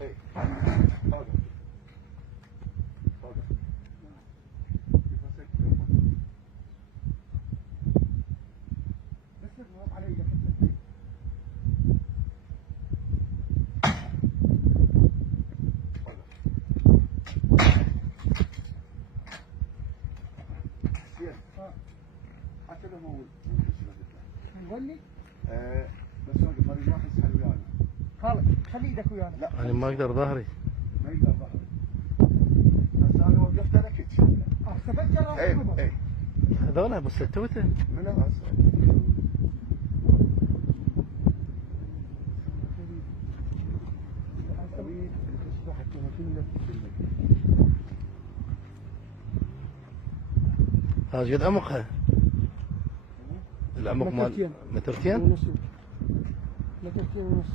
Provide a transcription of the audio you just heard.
ايه هذا بس الراب علي حتى لو مو نقول لي بس المريض واحد يسحب ويانا. خالد خلي ايدك ويانا. لا انا ما اقدر ظهري. ما يقدر ظهري. بس انا وقفت انا كنت شايله. تفجر ايه ايه هذول بس التوته من راس هذا قد عمقها العمق مال مترتين مترتين ونص. مترتين ونص.